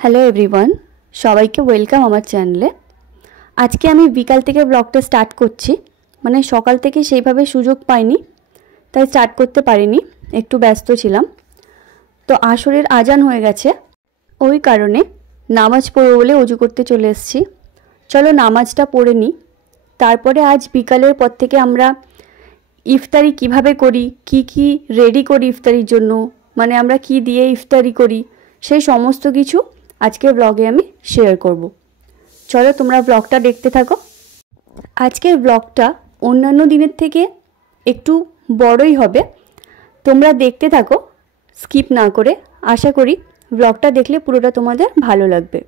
Hello everyone, সবাইকে welcome আমার চ্যানেলে। আজকে আমি বিকাল থেকে ব্লগটা স্টার্ট করছি। মানে সকাল থেকে সেইভাবে সুযোগ পাইনি, তাই স্টার্ট করতে পারিনি, একটু ব্যস্ত ছিলাম। তো আসরের আজান হয়ে গেছে, ওই কারণে নামাজ পড়ব বলে অজু করতে চলে এসেছি। চলো নামাজটা পড়ে নিই, তারপরে আজ বিকালের পর থেকে আমরা ইফতারি কিভাবে করি, কি রেডি করি ইফতারির জন্য, মানে আমরা কি দিয়ে ইফতারি করি, সেই সমস্ত কিছু আজকের ব্লগে আমি শেয়ার করব। চলো তোমরা ব্লগটা দেখতে থাকো। আজকের ব্লগটা অন্যান্য দিনের থেকে একটু বড়ই হবে, তোমরা দেখতে থাকো স্কিপ না করে। আশা করি ব্লগটা দেখলে পুরোটা তোমাদের ভালো লাগবে।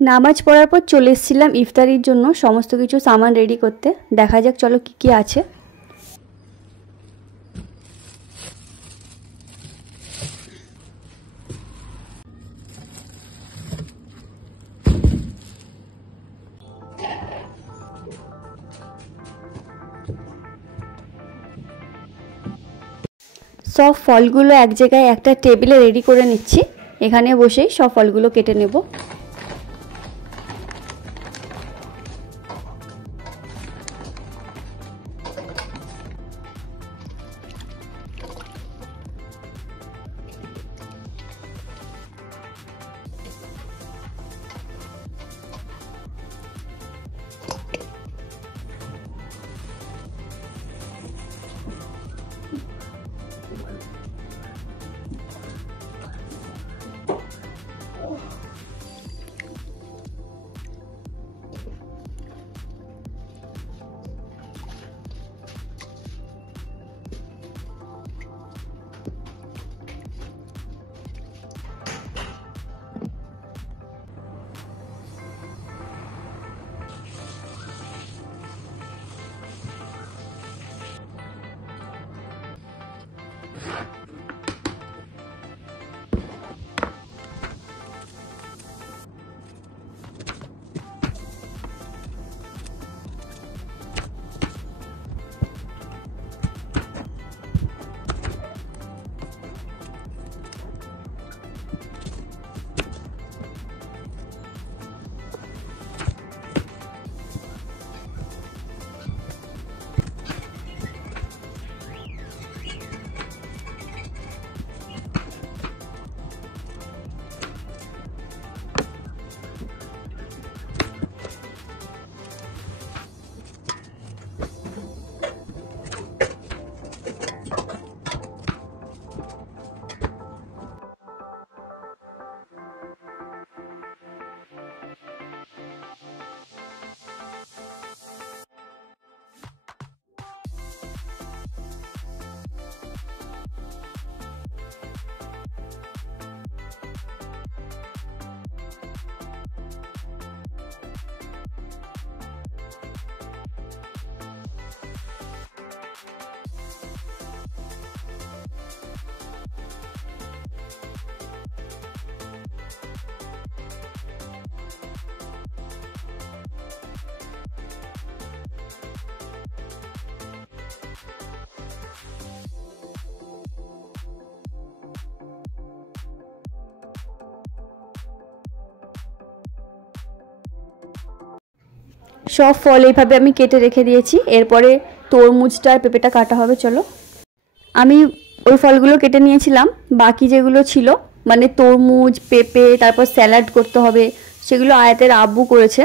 নামাজ পড়ার পর চলে এসেছিলাম ইফতারির জন্য সমস্ত কিছু সামান রেডি করতে। দেখা যাক চলো কি কি আছে। সব ফলগুলো এক জায়গায় একটা টেবিলে রেডি করে নিচ্ছি। এখানে বসেই সব ফলগুলো কেটে নেব। সব ফল এইভাবে আমি কেটে রেখে দিয়েছি। এরপরে তরমুজটা আর পেঁপেটা কাটা হবে। চলো, আমি ওই ফলগুলো কেটে নিয়েছিলাম, বাকি যেগুলো ছিল মানে তরমুজ, পেঁপে, তারপর স্যালাড করতে হবে, সেগুলো আয়াতের আব্বু করেছে।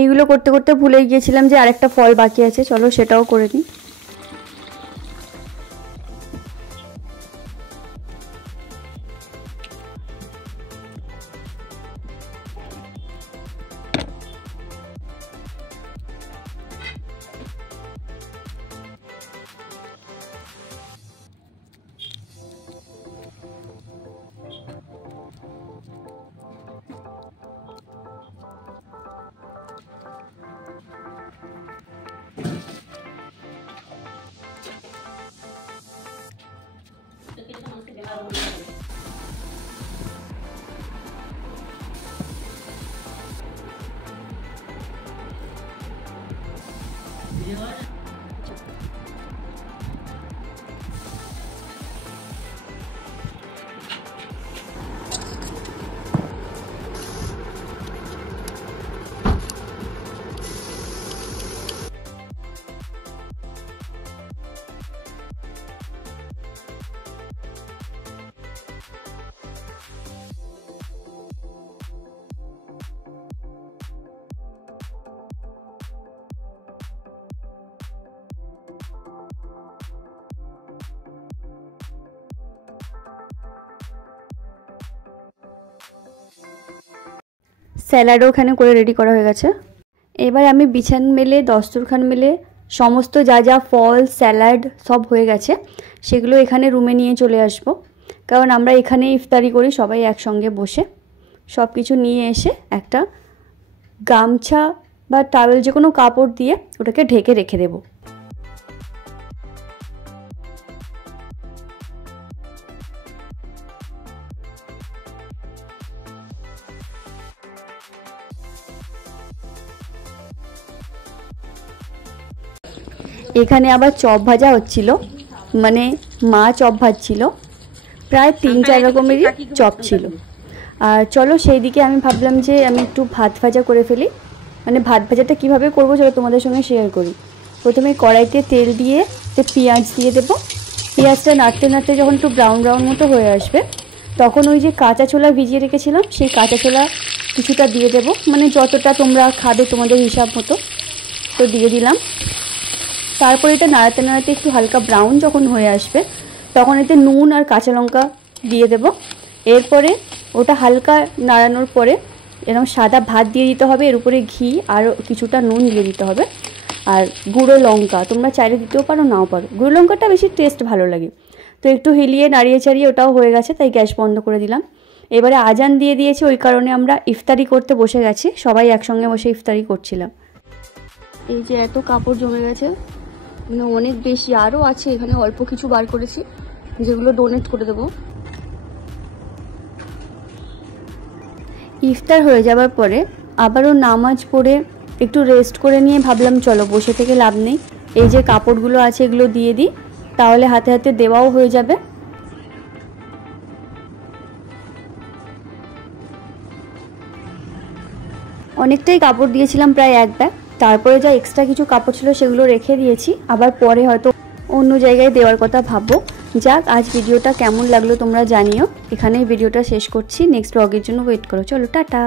এইগুলো করতে করতে ভুলে গিয়েছিলাম যে আরেকটা ফল বাকি আছে, চলো সেটাও করে নিই। স্যালাডও ওখানে করে রেডি করা হয়ে গেছে। এবার আমি বিছান মেলে দস্তরখান মেলে সমস্ত যা যা ফল স্যালাড সব হয়ে গেছে সেগুলো এখানে রুমে নিয়ে চলে আসব, কারণ আমরা এখানে ইফতারি করি সবাই একসঙ্গে বসে। সব কিছু নিয়ে এসে একটা গামছা বা টাওয়েল যে কোনো কাপড় দিয়ে ওটাকে ঢেকে রেখে দেবো। এখানে আবার চপ ভাজা হচ্ছিল, মানে মা চপ ভাজছিল, প্রায় 3-4 রকমেরই চপ ছিল। আর চলো সেই দিকে আমি ভাবলাম যে আমি একটু ভাত ভাজা করে ফেলি। মানে ভাত ভাজাটা কীভাবে করবো চলো তোমাদের সঙ্গে শেয়ার করি। প্রথমে কড়াইতে তেল দিয়ে পেঁয়াজ দিয়ে দেবো। পেঁয়াজটা নাড়তে নাড়তে যখন একটু ব্রাউন ব্রাউন মতো হয়ে আসবে তখন ওই যে কাঁচা ছোলা ভিজিয়ে রেখেছিলাম সেই কাঁচা ছোলা কিছুটা দিয়ে দেবো, মানে যতটা তোমরা খাবে তোমাদের হিসাব মতো তো দিয়ে দিলাম। তারপর এটা নাড়াতে নাড়াতে একটু হালকা ব্রাউন যখন হয়ে আসবে তখন এতে নুন আর কাঁচা লঙ্কা দিয়ে দেব। এরপরে ওটা হালকা নাড়ানোর পরে এরকম সাদা ভাত দিয়ে দিতে হবে, এর উপরে ঘি আর কিছুটা নুন দিয়ে দিতে হবে। আর গুঁড়ো লঙ্কা তোমরা চাইলে দিতেও পারো নাও পারো, গুঁড়ো লঙ্কাটা বেশি টেস্ট ভালো লাগে। তো একটু হিলিয়ে নাড়িয়ে চাড়িয়ে ওটাও হয়ে গেছে, তাই গ্যাস বন্ধ করে দিলাম। এবারে আজান দিয়ে দিয়েছে, ওই কারণে আমরা ইফতারি করতে বসে গেছি, সবাই একসঙ্গে বসে ইফতারি করছিলাম। এই যে এত কাপড় জমে গেছে, মানে অনেক বেশি, আরও আছে এখানে, অল্প কিছু বার করেছি যেগুলো ডোনেট করে দেবো। ইফতার হয়ে যাবার পরে আবারও নামাজ পড়ে একটু রেস্ট করে নিয়ে ভাবলাম চলো বসে থেকে লাভ নেই, এই যে কাপড়গুলো আছে এগুলো দিয়ে দিই, তাহলে হাতে হাতে দেওয়াও হয়ে যাবে। অনেকটাই কাপড় দিয়েছিলাম, প্রায় 1 ব্যাগ। তারপরে যা এক্সট্রা কিছু কাপড় ছিল সেগুলো রেখে দিয়েছি, আবার পরে হয়তো অন্য জায়গায় দেওয়ার কথা ভাববো। যাক, আজ ভিডিওটা কেমন লাগলো তোমরা জানিও। এখানেই ভিডিওটা শেষ করছি, নেক্সট ব্লগের জন্য ওয়েট করো। চলো টাটা।